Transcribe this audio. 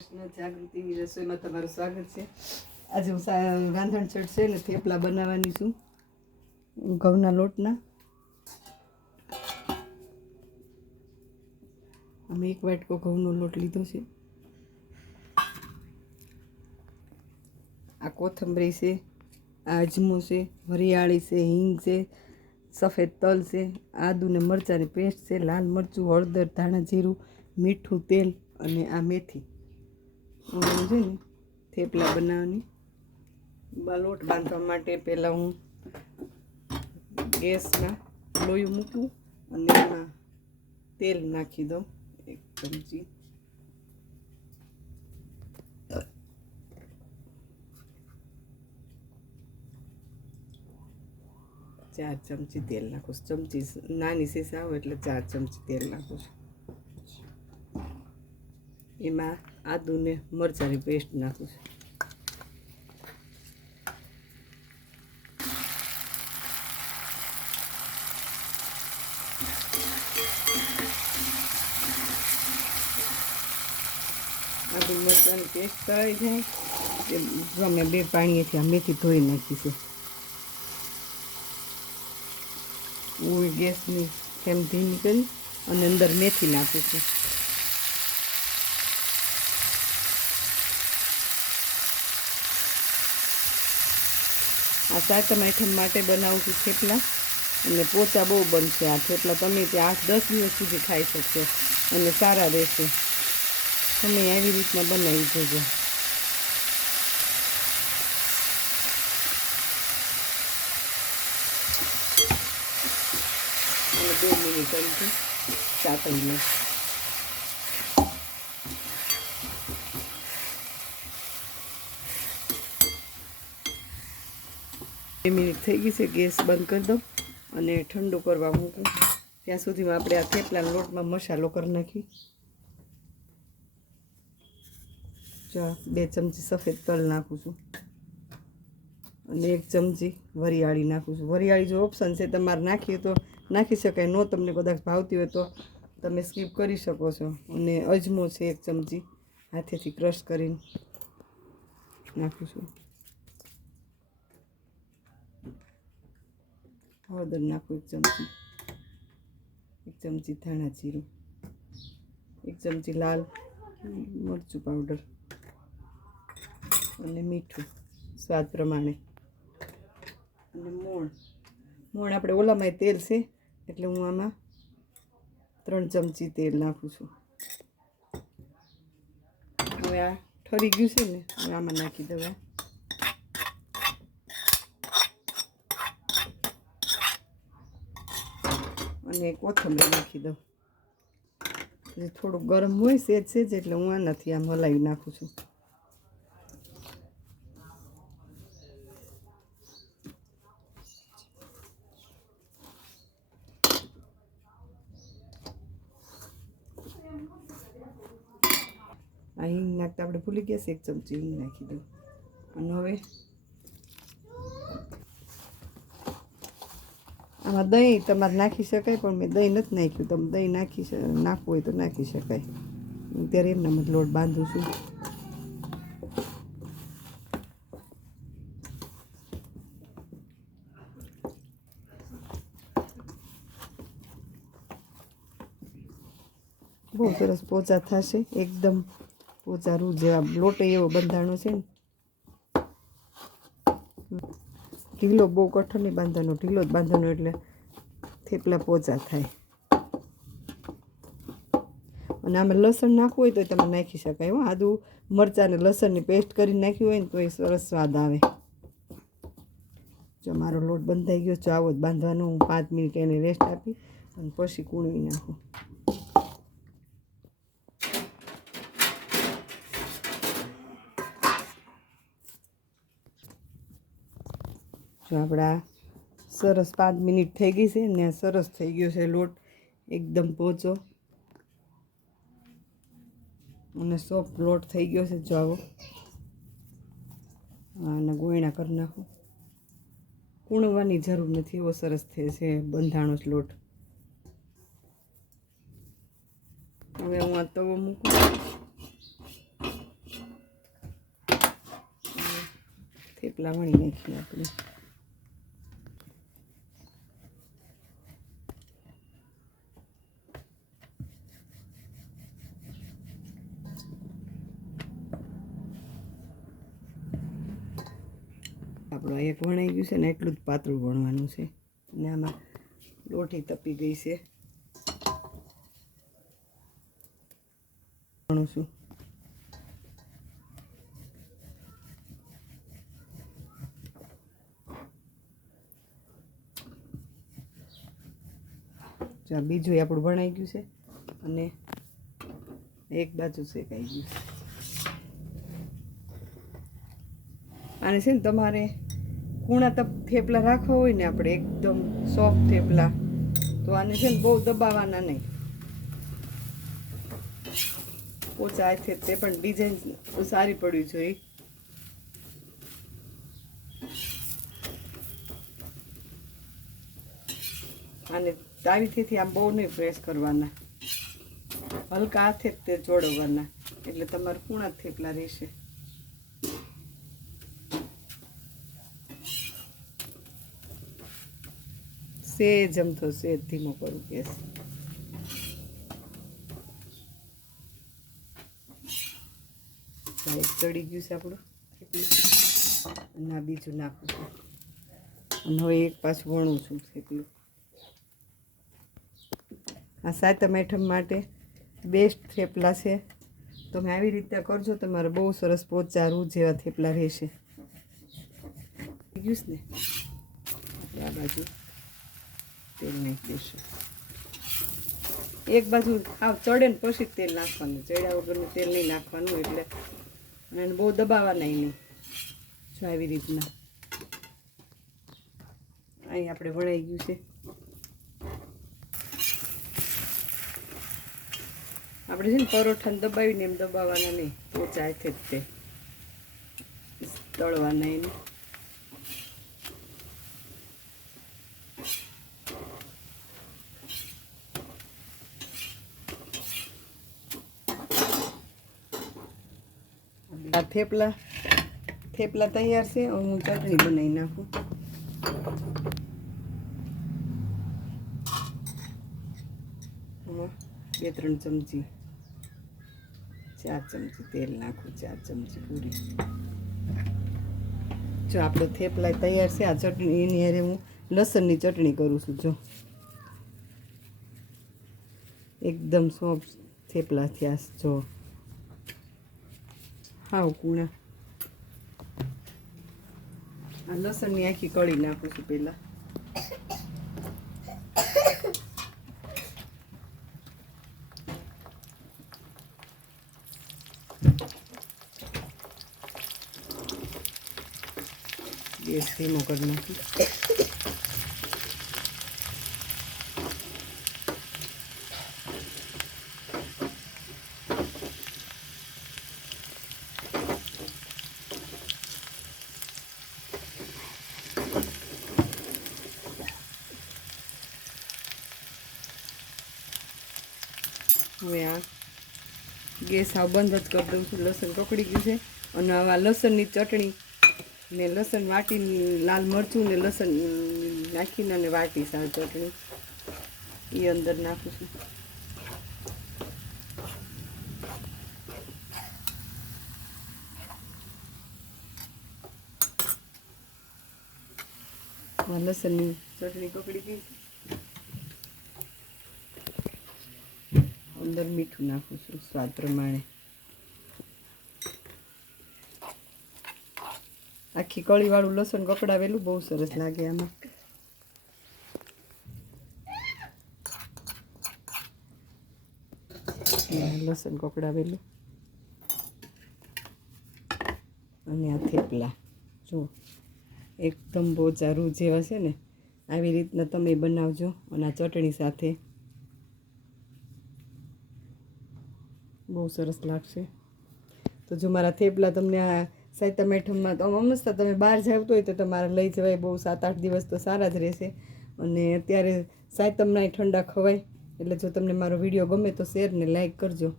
જાગૃતિની રસોઈમાં તમારું સ્વાગત છે. આજે હું રાંધણ છટ છે ને થેપલા બનાવવાની છું ઘઉંના લોટના. અમે એક વાટકો ઘઉંનો લોટ લીધો છે. આ કોથમરી છે, આ અજમો છે, વરિયાળી છે, હિંગ છે, સફેદ તલ છે, આદુ ને મરચાંની પેસ્ટ છે, લાલ મરચું, હળદર, ધાણા જીરું, મીઠું, તેલ અને આ મેથી. છે ને થેપલા બનાવવાની. લોટ બાંધવા માટે પહેલાં હું ગેસમાં લોયું મૂકું અને એમાં તેલ નાખી દઉં 1 ચમચી. ચાર ચમચી તેલ નાખું છું. ચમચી નાની સીસા હોય એટલે 4 ચમચી તેલ નાખું છું. એમાં આદુ ને મરચાંની પેસ્ટ નાખું છું. આદુ મરચાંની પેસ્ટ તળાઈ જાય જો અમે 2 પાણીએથી આ મેથી ધોઈ નાખી છે. હું ગેસની ફ્લેમ ધીમી કરી અને અંદર મેથી નાખું છું. આ સાતમ આઠમ માટે બનાવું છું થેપલા અને પોચા બહુ બનશે. આ થેપલા તમે ત્યાં 8-10 દિવસ સુધી ખાઈ શકશો અને સારા રહેશે. તમે આવી રીતના બનાવી જોજો. અને 2 મિનિટ અંથી ચાતરી લઉં. 2 મિનિટ થઈ ગઈ છે. ગેસ બંધ કરી દો અને ઠંડુ કરવા મૂકું. ત્યાં સુધીમાં આપણે આ થેપલાના લોટમાં મસાલો કરી નાખી. જો 2 ચમચી સફેદ તલ નાખું છું અને 1 ચમચી વરિયાળી નાખું છું. વરિયાળી જો ઓપ્શન છે, તમારે નાખીએ તો નાખી શકાય, નો તમને કદાચ ભાવતી હોય તો તમે સ્કીપ કરી શકો છો. અને અજમો છે 1 ચમચી હાથેથી ક્રશ કરીને નાખું છું. હળદર નાખું 1 ચમચી, 1 ચમચી ધાણા જીરું, 1 ચમચી લાલ મરચું પાવડર અને મીઠું સ્વાદ પ્રમાણે. અને મોણ આપણે ઓલામાં તેલ છે એટલે હું આમાં 3 ચમચી તેલ નાખું છું. હવે આ ઠરી ગયું છે ને, હવે આમાં નાખી દઉં અને કોથમરી નાખી દઉં. પછી થોડું ગરમ હોય સેજ એટલે હું આનાથી આમ હલાવી નાખું છું. આ હિંગ નાખતા આપણે ભૂલી ગયા છે, 1 ચમચી હિંગ નાખી દઉં. અને હવે આમાં દહીં તમારે નાખી શકાય, પણ મેં દહીં નથી નાખ્યું. તમે દહીં નાખવું હોય તો નાખી શકાય. હું ત્યારે એમના જ લોટ બાંધું છું. બહુ સરસ પોચા થશે, એકદમ પોચા રૂ જેવા. લોટ એવો બંધાણો છે ને, ઢીલો બહુ કઠણ નહીં બાંધવાનો, ઢીલો જ બાંધવાનો એટલે થેપલા પોચા થાય. અને આમાં લસણ નાખવું હોય તો તમે નાખી શકાય. આદુ મરચાં અને લસણની પેસ્ટ કરીને નાખ્યું હોય ને તો એ સરસ સ્વાદ આવે. જો મારો લોટ બંધાઈ ગયો છે, આવો જ બાંધવાનો. હું 5 મિનિટ એને રેસ્ટ આપી અને પછી કૂણવી નાખું. જો આપણા સરસ 5 મિનિટ થઈ ગઈ છે ને, સરસ થઈ ગયો છે લોટ, એકદમ પોચો અને સોફ્ટ લોટ થઈ ગયો છે. જો આવો આના ગોયણા કરી નાખું. કૂણવાની જરૂર નથી, એવો સરસ થાય છે બંધાણો જ લોટ. હવે હું આ તવો મૂકું થેપલા વણી નાખીએ આપણે. આપણું એક વણાઈ ગયું છે ને એટલું જ પાતળું વણવાનું છે. અને આમાં લોટી તપી ગઈ છે. વણું છું. જો બીજું આપણું વણાઈ ગયું છે અને એક બાજુ શેકાઈ ગયું છે. આને છે ને તમારે કૂણા થેપલા રાખવા હોય ને આપણે એકદમ સોફ્ટ થેપલા, તો આને છે ને બહુ દબાવવાના નહીં. ઓછા હાથે તે પણ ડિઝાઇન સારી પડવી જોઈએ. અને તાવીથી આમ બહુ નહીં પ્રેસ કરવાના, હલકા હાથે જ તે જોડવાના, એટલે તમારે કૂણા થેપલા રહેશે. સેજ અમથો સેજ ધીમો કરું ગેસ. એક ચડી ગયું છે આપણું થેપલું અને આ બીજું નાખું છું. અને હવે એક પાછું વણું છું થેપલું. આ સાતમ આઠમ માટે બેસ્ટ થેપલા છે. તમે આવી રીતે કરજો, તમારે બહુ સરસ પોચા રૂ જેવા થેપલા રહેશે. ગયું ને આ બાજુ તેલ નાખી દઈશું. એક બાજુ આવ ચડે ને પછી તેલ નાખવાનું, ચડ્યા વગરનું તેલ નહીં નાખવાનું. એટલે અને બહુ દબાવવાના નહીં. જો આવી રીતના અહીં આપણે વણાઈ ગયું છે. આપણે છે ને પરોઠાને દબાવીને એમ દબાવવાના નહીં, પોચા હાથે જ તે તળવાના એને. આ થેપલા તૈયાર છે. હું ચટણી બનાવી નાખું. 2-3 ચમચી, 4 ચમચી તેલ નાખું, 4 ચમચી પૂરી. જો આપણો થેપલા તૈયાર છે. આ ચટણી એની હારે હું લસણની ચટણી કરું છું. જો એકદમ સોફ્ટ થેપલા થયા. જો હાવ કૂણા. આ લસણની આખી કળી નાખું છું પહેલાં. ગેસ ધીમો કરી નાખું. હવે આ ગેસ આવ બંધ જ કરી દઉં છું. લસણ કકડી ગયું છે. અને આવા લસણની ચટણી ને લસણ વાટીને લાલ મરચું ને લસણ નાખીને અને વાટીશ. આ ચટણી એ અંદર નાખું છું. લસણની ચટણી કકડી ગઈ. અંદર મીઠું નાખું છું સ્વાદ પ્રમાણે. આખી કળીવાળું લસણ કકડાવેલું બહુ સરસ લાગે આમાં. લસણ કકડાવેલું અને આ થેપલા જો એકદમ બોચા રૂ જેવા છે ને, આવી રીતના તમે બનાવજો. અને આ ચટણી સાથે બહુ સરસ લાગશે. તો જો મારા થેપલા તમને આ સાતમ આઠમમાં તો અમસ્તા તમે બહાર જાવ તો હોય તો તમારે લઈ જવાય. બહુ 7-8 દિવસ તો સારા જ રહેશે. અને અત્યારે સાતમના ઠંડા ખવાય. એટલે જો તમને મારો વિડીયો ગમે તો શેર ને લાઈક કરજો.